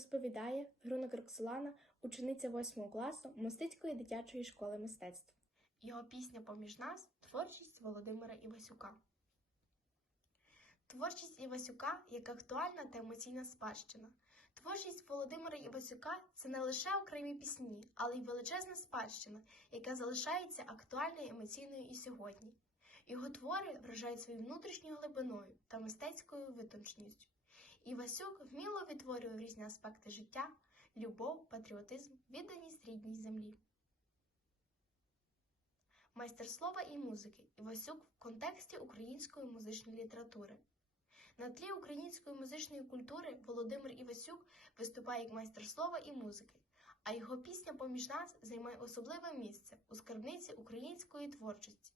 розповідає Грунок Роксолана, учениця 8 класу Мостицької дитячої школи мистецтв. Його пісня поміж нас творчість Володимира Івасюка. Творчість Івасюка як актуальна та емоційна спадщина. Творчість Володимира Івасюка це не лише окремі пісні, але й величезна спадщина, яка залишається актуальною емоційною і сьогодні. Його твори вражають своєю внутрішньою глибиною та мистецькою витончністю. Івасюк вміло відтворював різні аспекти життя, любов, патріотизм, відданість рідній землі. Майстер слова і музики Івасюк в контексті української музичної літератури. На тлі української музичної культури Володимир Івасюк виступає як майстер слова і музики, а його пісня поміж нас займає особливе місце у скарбниці української творчості.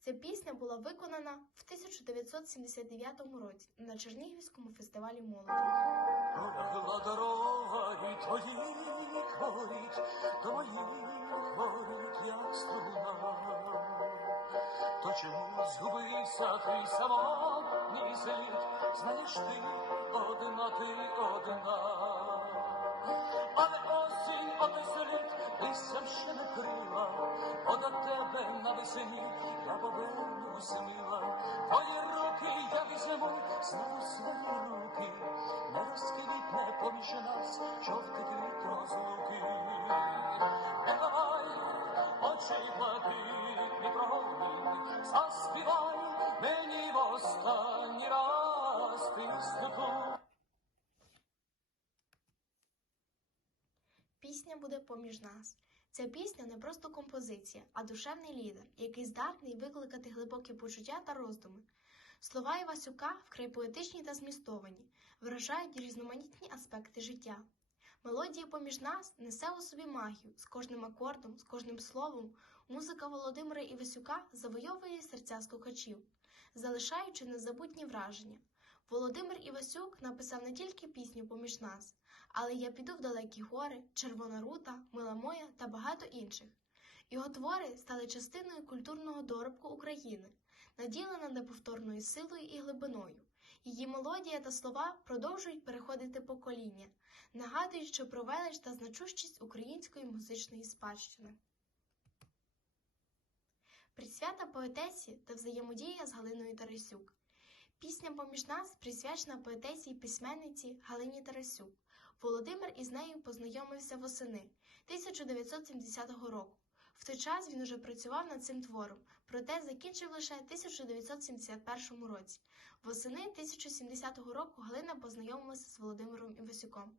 Ця пісня була виконана в 1979 році на Чернігівському фестивалі молоді. Пролягла дорога і твоїх воріт, до моїх як струна. То чому згубився твій самотній світ, знаєш ти, одна ти одна. Слід ще не крила, до тебе на весені я повернусь мила. Твої руки я візьму, знову свої руки, не розквітне поміж нас жовтий квіт розлуки. Буде поміж нас. Ця пісня не просто композиція, а душевний лідер, який здатний викликати глибокі почуття та роздуми. Слова Івасюка вкрай поетичні та змістовані, виражають різноманітні аспекти життя. Мелодія поміж нас несе у собі магію з кожним акордом, з кожним словом. Музика Володимира Івасюка завойовує серця слухачів, залишаючи незабутні враження. Володимир Івасюк написав не тільки пісню поміж нас, але я піду в далекі гори, Червона рута, Мила моя та багато інших. Його твори стали частиною культурного доробку України, наділена неповторною силою і глибиною. Її мелодія та слова продовжують переходити покоління, нагадуючи про велич та значущість української музичної спадщини. Присвята поетесі та взаємодія з Галиною Тарасюк. Пісня поміж нас присвячена поетесі й письменниці Галині Тарасюк. Володимир із нею познайомився восени 1970 року. В той час він уже працював над цим твором, проте закінчив лише в 1971 році. Восени 1070 року Галина познайомилася з Володимиром Івасюком.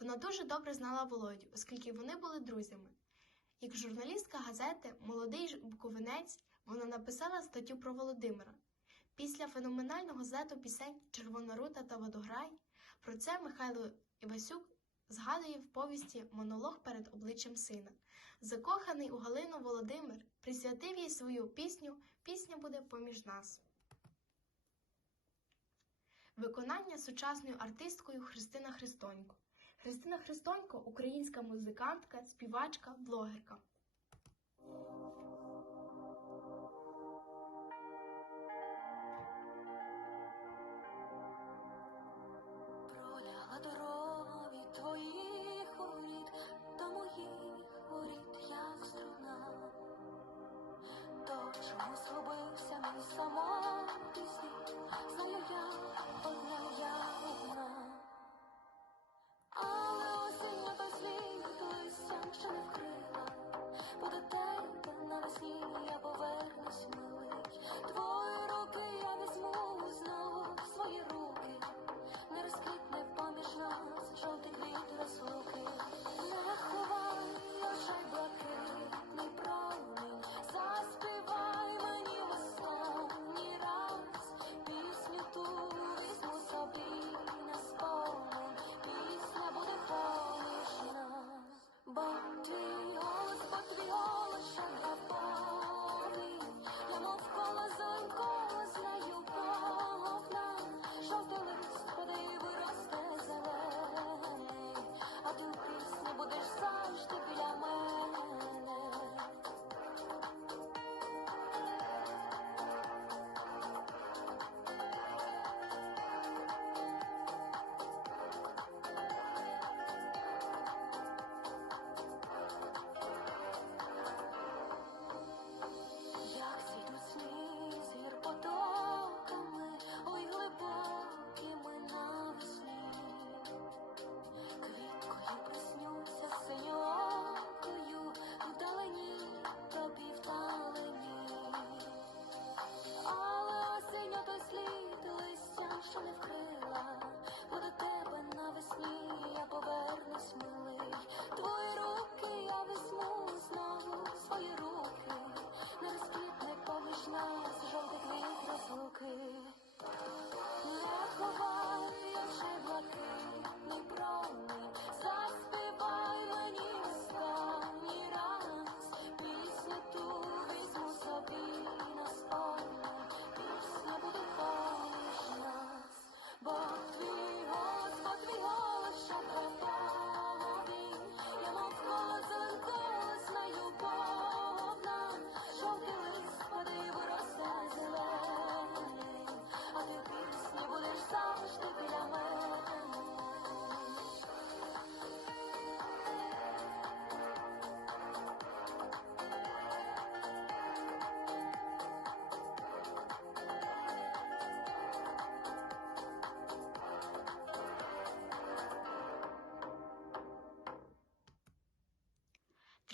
Вона дуже добре знала Володю, оскільки вони були друзями. Як журналістка газети Молодий Буковинець вона написала статтю про Володимира. Після феноменального злету пісень Червона рута та Водограй про це Михайло Івасюк згадує в повісті Монолог перед обличчям сина. Закоханий у Галину Володимир присвятив їй свою пісню Пісня буде поміж нас. Виконання сучасною артисткою Христина Христонько. Христина Христонько українська музикантка, співачка, блогерка. Пролягла дорога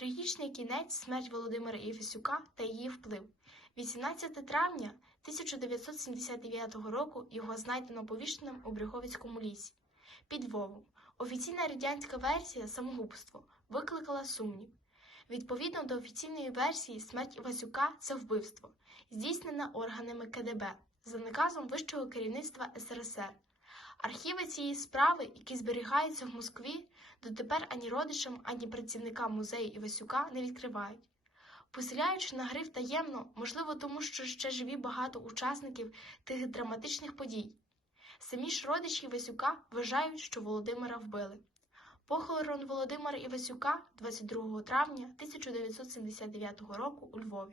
Трагічний кінець смерть Володимира Єфесюка та її вплив. 18 травня 1979 року його знайдено повішеним у Брюховицькому лісі. Під Львовом. Офіційна радянська версія самогубство викликала сумнів. Відповідно до офіційної версії, смерть Івасюка це вбивство, здійснене органами КДБ за наказом вищого керівництва СРСР. Архіви цієї справи, які зберігаються в Москві, дотепер ані родичам, ані працівникам музею Івасюка не відкривають. Поселяючи на гриф таємно, можливо, тому що ще живі багато учасників тих драматичних подій. Самі ж родичі Івасюка вважають, що Володимира вбили. Похорон Володимира Івасюка 22 травня 1979 року у Львові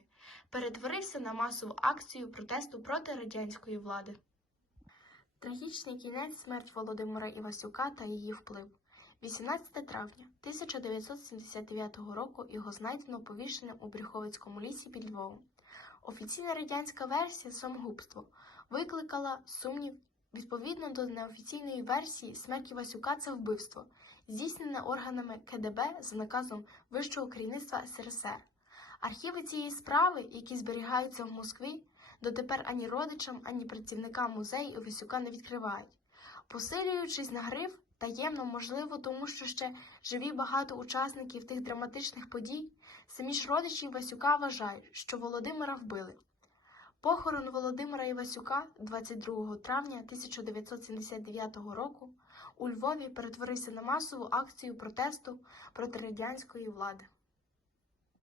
перетворився на масову акцію протесту проти радянської влади. Трагічний кінець смерть Володимира Івасюка та її вплив. 18 травня 1979 року його знайдено повішеним у Брюховицькому лісі під Львовом. Офіційна радянська версія самогубство викликала сумнів. Відповідно до неофіційної версії, смерть Івасюка це вбивство, здійснене органами КДБ за наказом вищого керівництва СРСР. Архіви цієї справи, які зберігаються в Москві, дотепер ані родичам, ані працівникам музею Івасюка не відкривають. Посилюючись на гриф, таємно, можливо, тому що ще живі багато учасників тих драматичних подій, самі ж родичі Івасюка вважають, що Володимира вбили. Похорон Володимира Івасюка 22 травня 1979 року у Львові перетворився на масову акцію протесту проти радянської влади.